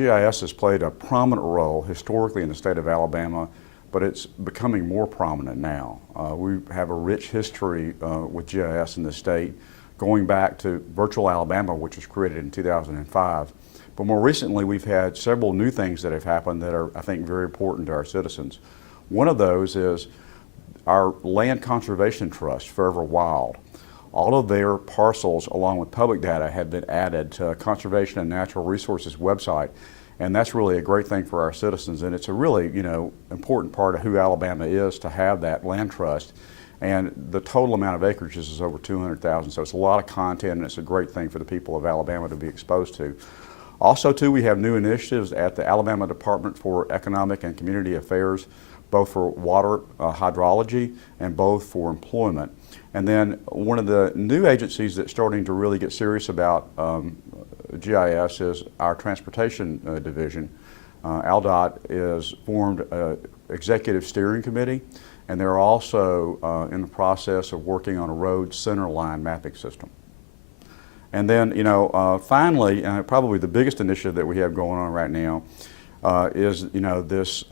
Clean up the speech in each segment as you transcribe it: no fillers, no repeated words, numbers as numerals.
GIS has played a prominent role historically in the state of Alabama, but it's becoming more prominent now. We have a rich history with GIS in the state, going back to Virtual Alabama, which was created in 2005. But more recently, we've had several new things that have happened that are, I think, very important to our citizens. One of those is our Land Conservation Trust, Forever Wild. All of their parcels, along with public data, have been added to Conservation and Natural Resources website, and that's really a great thing for our citizens. And it's a really, important part of who Alabama is to have that land trust. And the total amount of acreages is over 200,000, so it's a lot of content, and it's a great thing for the people of Alabama to be exposed to. Also, too, we have new initiatives at the Alabama Department for Economic and Community Affairs, both for water hydrology and both for employment. And then one of the new agencies that's starting to really get serious about GIS is our Transportation Division. ALDOT is formed an executive steering committee, and they're also in the process of working on a road center line mapping system. And then, finally, probably the biggest initiative that we have going on right now is, this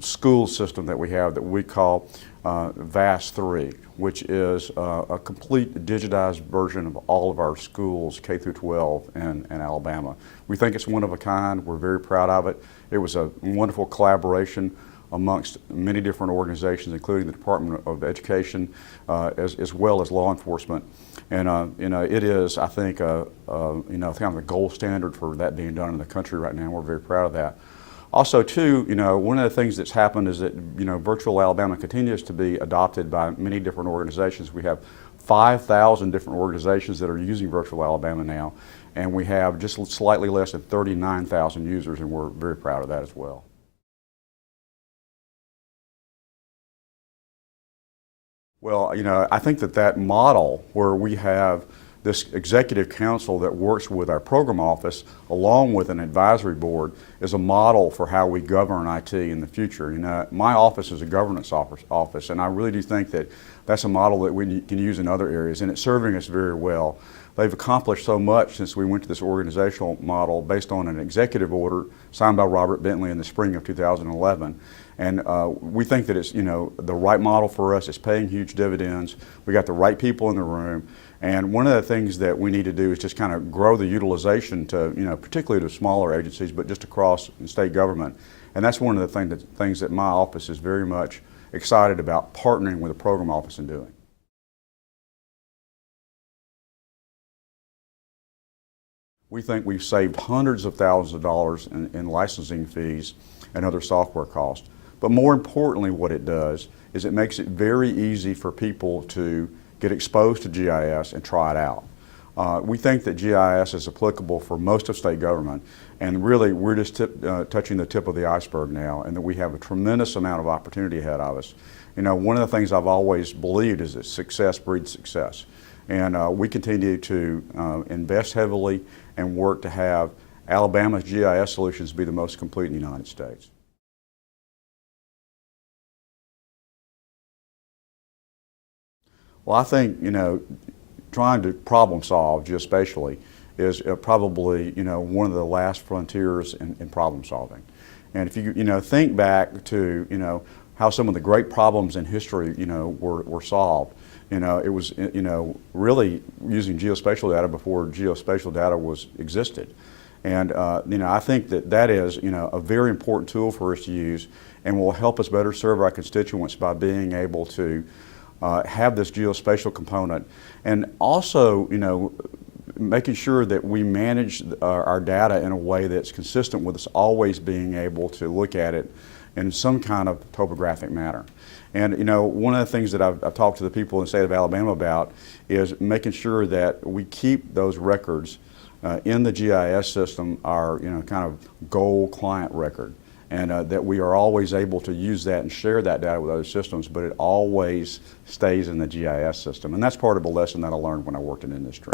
school system that we have that we call VAS3, which is a complete digitized version of all of our schools, K through 12 in Alabama. We think it's one of a kind. We're very proud of it. It was a wonderful collaboration amongst many different organizations, including the Department of Education, as well as law enforcement. And it is, I think, kind of the gold standard for that being done in the country right now. We're very proud of that. Also, too, one of the things that's happened is that, Virtual Alabama continues to be adopted by many different organizations. We have 5,000 different organizations that are using Virtual Alabama now, and we have just slightly less than 39,000 users, and we're very proud of that as well. Well, I think that model where we have this executive council that works with our program office along with an advisory board is a model for how we govern IT in the future. My office is a governance office, and I really do think that that's a model that we can use in other areas, and it's serving us very well. They've accomplished so much since we went to this organizational model based on an executive order signed by Robert Bentley in the spring of 2011. And we think that it's, the right model for us. It's paying huge dividends. We got the right people in the room. And one of the things that we need to do is just kind of grow the utilization to, particularly to smaller agencies, but just across state government. And that's one of the things that my office is very much excited about partnering with the program office and doing. We think we've saved hundreds of thousands of dollars in licensing fees and other software costs. But more importantly, what it does is it makes it very easy for people to get exposed to GIS and try it out. We think that GIS is applicable for most of state government, and really we're just touching the tip of the iceberg now, and that we have a tremendous amount of opportunity ahead of us. One of the things I've always believed is that success breeds success. And we continue to invest heavily and work to have Alabama's GIS solutions be the most complete in the United States. Well, I think, trying to problem solve geospatially is probably, one of the last frontiers in problem solving. And if you, think back to, how some of the great problems in history, were solved, it was, really using geospatial data before geospatial data existed. And, I think that is, a very important tool for us to use and will help us better serve our constituents by being able to have this geospatial component, and also, making sure that we manage our data in a way that's consistent with us always being able to look at it in some kind of topographic manner. And one of the things that I've talked to the people in the state of Alabama about is making sure that we keep those records in the GIS system, our kind of gold client record. And that we are always able to use that and share that data with other systems, but it always stays in the GIS system. And that's part of a lesson that I learned when I worked in industry.